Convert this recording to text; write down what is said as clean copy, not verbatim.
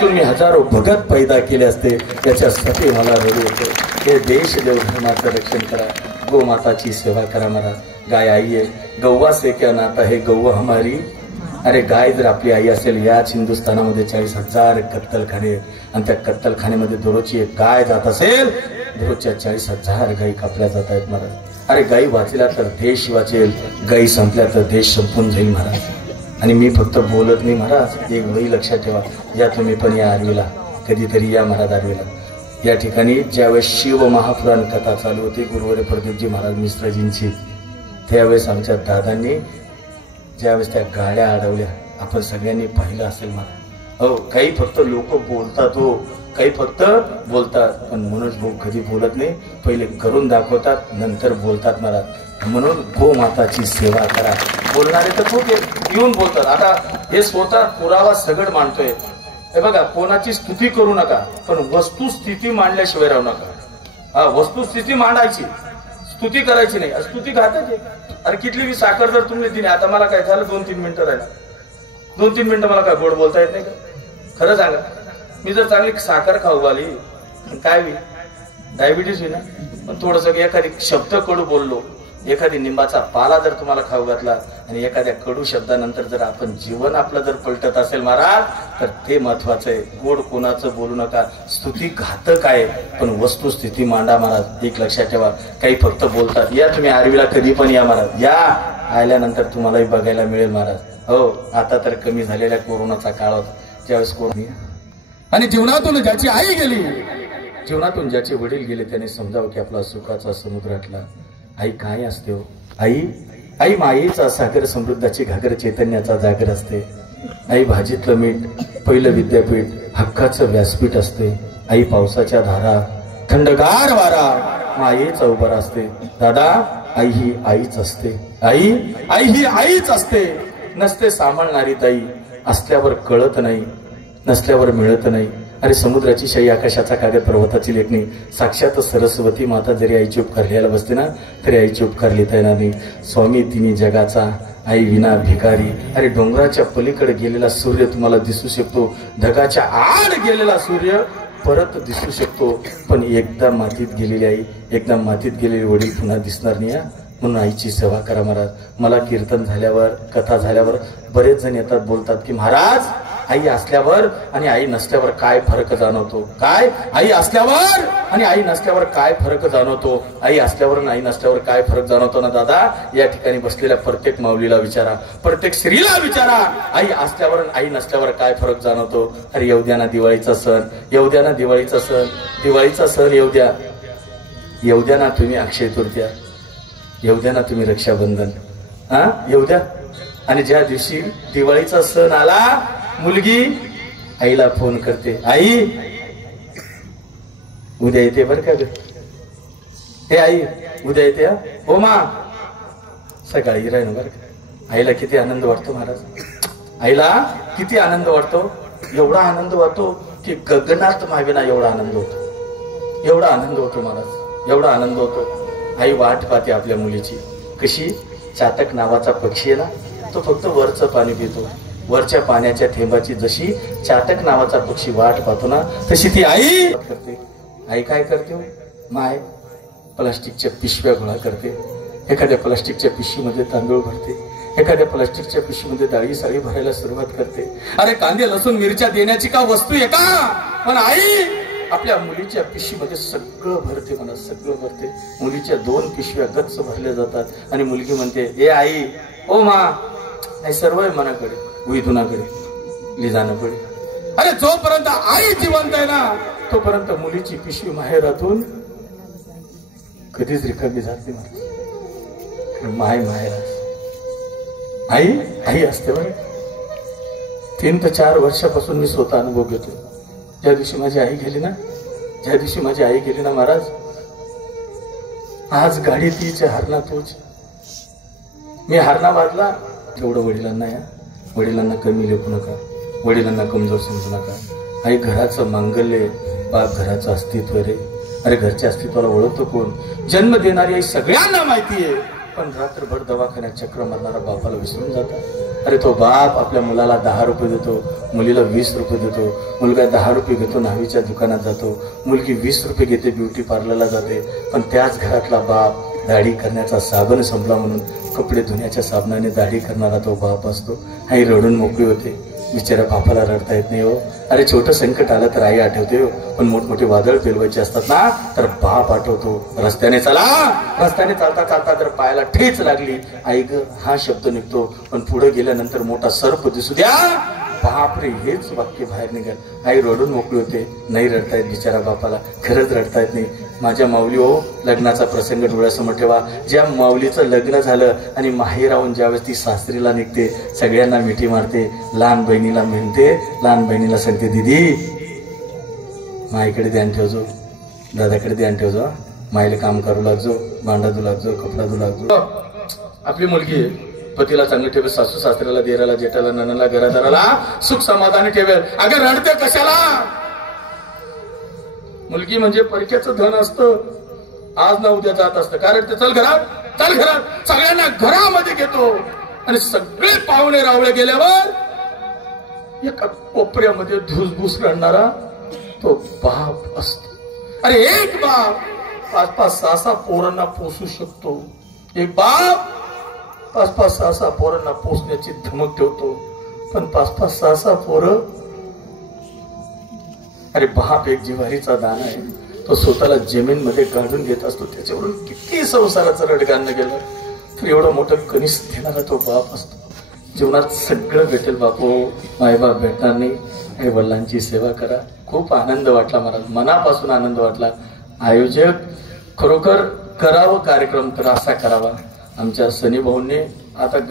तुम्ही हजारो भगत पैदा केले असते, त्याच्यासाठी मला रडू होते. हे देश देव धर्माचं रक्षण करा, गो माताची सेवा करा. महाराज गाय आई आहे, गौवा से क्या नाता है गौवा हमारी. अरे गाय जर आपली आई असेल, याच हिंदुस्थानामध्ये 40,000 कत्तलखाने आणि त्या कत्तलखान्यामध्ये दररोजची एक गाय जात असेल, दररोजच्या 40,000 गायी कापल्या जात आहेत. महाराज अरे गायी वाचल्या तर देश वाचेल, गायी संपल्या तर देश संपून जाईल. महाराज आणि मी फक्त बोलत नाही महाराज, एक वही लक्षात ठेवा. या तुम्ही पण या आरवीला, कधीतरी या महाराज आरवीला. या ठिकाणी ज्यावेळेस शिव महापुराण कथा चालू होती गुरुवारी प्रदीपजी महाराज मिश्राजींची, त्यावेळेस आमच्या दादांनी ज्यावेळेस त्या गाड्या अडवल्या, आपण सगळ्यांनी पाहिलं असेल महाराज. हो काही फक्त लोक बोलतात, हो काही फक्त बोलतात, पण मनोज भाऊ कधी बोलत नाही, पहिले करून दाखवतात नंतर बोलतात. महाराज म्हणून गो माताची सेवा करा. बोलणारे तर खूप येऊन बोलतात. आता हे स्वतः पुरावा सगळं मांडतोय. हे बघा, कोणाची स्तुती करू नका, पण वस्तुस्थिती मांडल्याशिवाय राहू नका. हा, वस्तुस्थिती मांडायची, स्तुती करायची नाही. स्तुती घाताची. अरे कितली साखर जर तुम्ही दिली, आता मला काय झालं 2-3 मिनिटं राहिला, 2-3 मिनिटं मला काय गोड बोलता येत नाही का? खरं सांगा, मी जर चांगली साखर खाऊ घाली काय होईल? डायबिटीस होईल ना. पण थोडस एखादी शब्द कडू बोललो, एखादी निंबाचा पाला जर तुम्हाला खाऊ घातला आणि एखाद्या कडू शब्दानंतर जर आपण जीवन आपलं जर पलटत असेल महाराज, तर ते महत्वाचं आहे. गोड कोणाचं बोलू नका, स्तुती घातक आहे, पण वस्तुस्थिती मांडा. महाराज एक लक्षात ठेवा, काही फक्त बोलतात. या तुम्ही आरवीला कधी पण या महाराज, या आल्यानंतर तुम्हालाही बघायला मिळेल महाराज. हो आता तर कमी झालेल्या कोरोनाचा काळ होता, ज्यावेळेस कोरोना आणि जीवनातून ज्याची आई गेली, जीवनातून ज्याचे वडील गेले, त्याने समजावं की आपला सुखाचा समुद्र आटला. आई काय असते हो? आई मायेचा सागर, समृद्धाची घागर, चैतन्याचा जागर असते. आई भाजीतलं मीठ, पहिलं विद्यापीठ, हक्काचं व्यासपीठ असते. आई पावसाच्या धारा, थंडगार वारा, मायेचा उभार असते. दादा आई ही आईच असते. आई ही आईच असते. नसते सांभाळणारी ताई, असल्यावर कळत नाही, नसल्यावर मिळत नाही. अरे समुद्राची शाई, आकाशाचा कागद, पर्वताची लेखणी, साक्षात सरस्वती माता जरी आईची उपकार लिहायला बसते ना, तरी आईची उपकार लिहिता येणार नाही. स्वामी तिन्ही जगाचा, आई विना भिकारी. अरे डोंगराच्या पलीकडे गेलेला सूर्य तुम्हाला दिसू शकतो, ढगाच्या आड गेलेला सूर्य परत दिसू शकतो, पण एकदा मातीत गेलेली आई, एकदा मातीत गेलेले वडील पुन्हा दिसणार नाही. म्हणून आईची सेवा करा महाराज. मला कीर्तन झाल्यावर, कथा झाल्यावर बरेच जण येतात, बोलतात की महाराज आई असल्यावर आणि आई नसल्यावर काय फरक जाणवतो? काय आई असल्यावर आणि आई नसल्यावर काय फरक जाणवतो? आई असल्यावर आणि आई नसल्यावर काय फरक जाणवतो ना दादा? या ठिकाणी बसलेल्या प्रत्येक माऊलीला विचारा, प्रत्येक स्त्रीला विचारा, आई असल्यावर आणि आई नसल्यावर काय फरक जाणवतो? अरे येऊ द्या ना दिवाळीचा सण, येऊ द्या ना दिवाळीचा सण, दिवाळीचा सण येऊ द्या. येऊ द्या ना तुम्ही अक्षय तृतीया, येऊ द्या ना तुम्ही रक्षाबंधन, हा येऊ द्या. आणि ज्या दिवशी दिवाळीचा सण आला, मुलगी आईला फोन करते, आई उद्या येते बर का ग, हे आई उद्या येते हो मा, सकाळी राहील बर का. आईला किती आनंद वाटतो महाराज, आईला किती आनंद वाटतो. एवढा आनंद वाटतो की गगनात मावेना एवढा आनंद होतो, एवढा आनंद होतो महाराज, एवढा आनंद होतो. आई वाट पाहते आपल्या मुलीची. कशी? चातक नावाचा पक्षी आहे ना, तो फक्त वरचं पाणी पितो, वरच्या पाण्याच्या थेंबाची जशी चातक नावाचा पक्षी वाट पाहतो ना, तशी ती आई करते. आई काय करते? माय प्लास्टिकच्या पिशव्या गोळा करते, एखाद्या प्लास्टिकच्या पिशवीमध्ये तांदूळ भरते, एखाद्या प्लास्टिकच्या पिशवीमध्ये डाळी साळी भरायला सुरुवात करते. अरे कांदे लसूण मिरच्या देण्याची का वस्तू आहे का? पण आई आपल्या मुलीच्या पिशवीमध्ये सगळं भरते, म्हणा सगळं भरते. मुलीच्या 2 पिशव्या गच्च भरल्या जातात आणि मुलगी म्हणते, ए आई ओ मा, आई सर्व आहे मनाकडे, उईधुनाकडे लिजाणं पडे. अरे जोपर्यंत आई जिवंत आहे ना, तोपर्यंत मुलीची पिशवी माहेरातून कधीच रिकामी जात नाही. माय माहेर आई आई असते बरं. 3 ते 4 वर्षापासून मी स्वतः अनुभव घेतो. ज्या दिवशी माझी आई गेली ना, ज्या दिवशी माझी आई गेली ना महाराज, आज गाडी तीच्या हरणा तोच. मी हरणा वाजला तेवढं वडिलांना, या वडिलांना कमी लेखू नका, वडिलांना कमजोर समजू नका. आई घराचं मांगल्य, बाप घराचं अस्तित्व रे. अरे घरच्या अस्तित्वाला ओळखतो कोण? जन्म देणारी आई सगळ्यांना माहिती आहे, पण रात्रभर दवाखान्यात चक्र मारणारा बापाला विसरून जातात. अरे तो बाप आपल्या मुलाला 10 रुपये देतो, मुलीला 20 रुपये देतो, मुलगा 10 रुपये घेतो न्हावीच्या दुकानात जातो, मुलगी 20 रुपये घेते ब्युटी पार्लरला जाते, पण त्याच घरातला बाप दाढी करण्याचा साबण संपला म्हणून कपडे धुण्याच्या साबणाने दाढी करणारा तो बाप असतो. आई रडून मोकळी होते. बिचारा बापाला रडता येत नाही हो. अरे छोटं संकट आलं तर आई आठवते हो, पण मोठमोठे वादळ पेलवायचे असतात ना तर बाप आठवतो. रस्त्याने चालता चालता जर पायाला ठेच लागली, आई ग हा शब्द निघतो, पण पुढे गेल्यानंतर मोठा सर्प दिसू द्या, बापरे हेच वाक्य बाहेर निघाल. आई रडून मोकळी होते. नाही रडतायत बिचारा बापाला, खरंच रडतायत नाही. माझ्या माऊली हो, लग्नाचा प्रसंग डोळ्यासमोर ठेवा. ज्या माऊलीचं लग्न झालं आणि माहेर राहून ज्यावेळेस ती सासरीला निघते, सगळ्यांना मिठी मारते, लहान बहिणीला म्हणते, लहान बहिणीला सांगते, दीदी माईकडे ध्यान ठेवजो, दादाकडे ध्यान ठेवजो, माईला काम करू लागजो, भांडा धू लागजो, कपडा धू लागजो. आपली मुलगी पतीला चांगली ठेवेल, सासू सासऱ्याला, देराला, जेठाला, नणाला, घरादाराला सुख समाधानी ठेवेल. अगं रडते कशाला? मुलगी म्हणजे परक्याचं धन असतं, आज ना उद्या जात असतं. कारण ते चल घरात सगळ्यांना घरामध्ये घेतो आणि सगळे पाहुणे रावळे गेल्यावर एका कोपऱ्यामध्ये धुसभूस रडणारा तो बाप असतो. अरे एक बाप 5-5, 6-6 पोरांना पोसू शकतो. एक बाप 5-5, 6-6 पोरांना पोसण्याची धमक ठेवतो, पण 5-5, 6-6 पोरं. अरे बाप एक जिव्हारीचा दाना आहे, तो स्वतःला जमीनमध्ये काढून घेत असतो. त्याच्यावरून किती संसाराचं रडगाणं गेलं तर एवढं मोठं कनिष्ठ देणारा तो बाप असतो. जीवनात सगळं भेटेल बापू, मायबाप भेटणार नाही. आई वडिलांची सेवा करा. खूप आनंद वाटला मला, मनापासून आनंद वाटला. आयोजक खरोखर करावं कार्यक्रम तर असा करावा. आमच्या सनी भाऊंनी आता